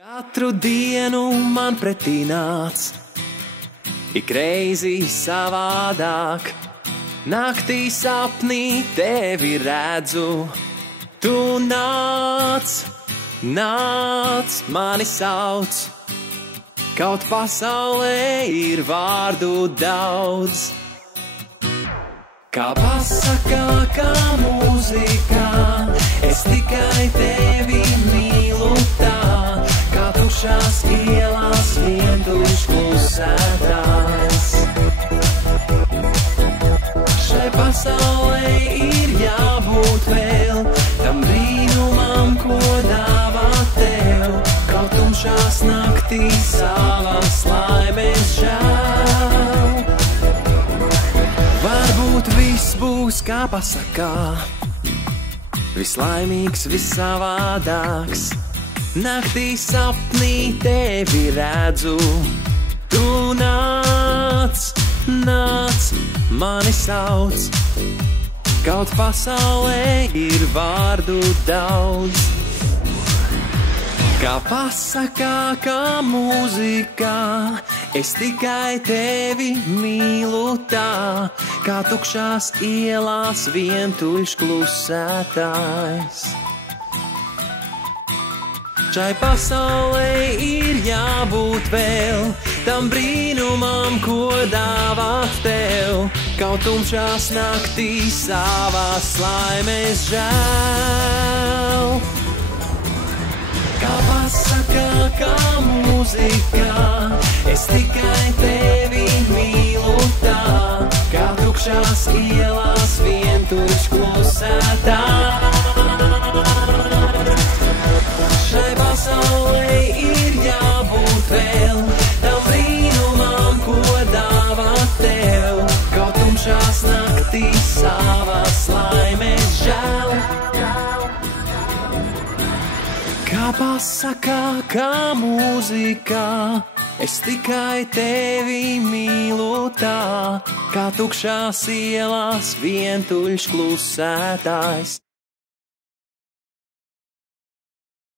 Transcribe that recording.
Katru dienu man pretī nāc, ik reizi savādāk. Naktī sapnī tevi redzu, tu nāc, nāc, mani sauc. Kaut pasaulē ir vārdu daudz. Kā pasakā, kā mūzikā, es tikai tevi mīlu tā. Kā tukšās ielās vientuļš klusētājs. Šai pasaulē ir jābūt vēl tam brīnumam, ko dāvā tev. Kaut tumšās naktīs savas laimes žēl. Varbūt viss būs kā pasakā, vislaimīgs, vissavādāks. Naktī sapnī tevi redzu, tu nāc, nāc, mani sauc. Kaut pasaulē ir vārdu daudz. Kā pasakā, kā mūzikā, es tikai tevi mīlu tā. Kā tukšās ielās vientuļš klusētājs. Šai pasaulē ir jābūt vēl tam brīnumam, ko dāvāt tev. Kaut tumšās naktīs savas laimes žēl. Kā pasakā, kā mūzikā, es tikai tevi mīlu tā. Kā tukšās ielās vientuļš klusētājs. Šai pasaulē ir jābūt vēl tam brīnumam, ko dāvā tev. Kaut tumšās naktīs savas laimes žēl. Kā pasakā, kā mūzikā, es tikai tevi mīlu tā. Kā tukšās ielās vientuļš klusētājs.